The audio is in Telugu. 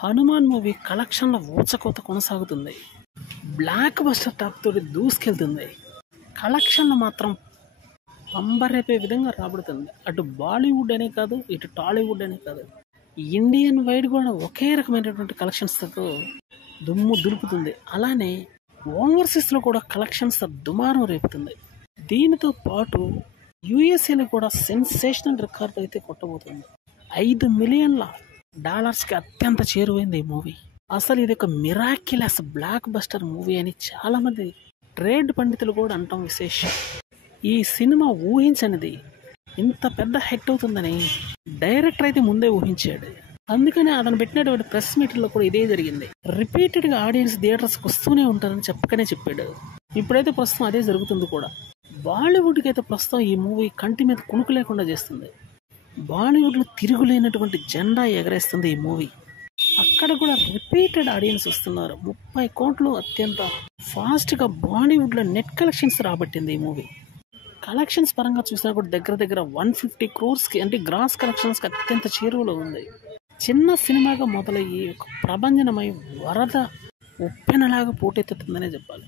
హనుమాన్ మూవీ కలెక్షన్ల ఊచకోత కొనసాగుతుంది. బ్లాక్ బస్టర్ టాక్ తోటి దూసుకెళ్తుంది. కలెక్షన్లు మాత్రం పంబరేపే విధంగా రాబడుతుంది. అటు బాలీవుడ్ అనే కాదు, ఇటు టాలీవుడ్ అనే కాదు, ఇండియన్ వైడ్ కూడా ఒకే రకమైనటువంటి కలెక్షన్స్తో దుమ్ము దులుపుతుంది. అలానే ఓవర్సీస్లో కూడా కలెక్షన్స్ దుమారం రేపుతుంది. దీనితో పాటు యుఎస్ఏలో కూడా సెన్సేషనల్ రికార్డు అయితే కొట్టబోతుంది. $5 మిలియన్ల అత్యంత చేరువైంది ఈ మూవీ. అసలు ఇది ఒక మిరాక్యులస్ బ్లాక్ బస్టర్ మూవీ అని చాలా మంది ట్రేడ్ పండితులు కూడా అంటాం విశేషం. ఈ సినిమా ఊహించనిది ఇంత పెద్ద హిట్ అవుతుందని డైరెక్టర్ అయితే ముందే ఊహించాడు. అందుకని అతను పెట్టినటువంటి ప్రెస్ మీట్లో కూడా ఇదే జరిగింది. రిపీటెడ్గా ఆడియన్స్ థియేటర్స్కి వస్తూనే ఉంటారని చెప్పాడు. ఇప్పుడైతే ప్రస్తుతం అదే జరుగుతుంది కూడా. బాలీవుడ్కి అయితే ప్రస్తుతం ఈ మూవీ కంటి మీద కునుకు లేకుండా చేస్తుంది. బాలీవుడ్లో తిరుగులేనటువంటి జెండా ఎగరేస్తుంది ఈ మూవీ. అక్కడ కూడా రిపీటెడ్ ఆడియన్స్ వస్తున్నారు. 30 కోట్లు అత్యంత ఫాస్ట్గా బాలీవుడ్లో నెట్ కలెక్షన్స్ రాబట్టింది ఈ మూవీ. కలెక్షన్స్ పరంగా చూసినా కూడా దగ్గర 150 crores అంటే గ్రాస్ కలెక్షన్స్కి అత్యంత చేరువలో ఉంది. చిన్న సినిమాగా మొదలయ్యి ఒక ప్రభంజనమై వరద ఉప్పెనలాగా పోటెత్తుతుందనే చెప్పాలి.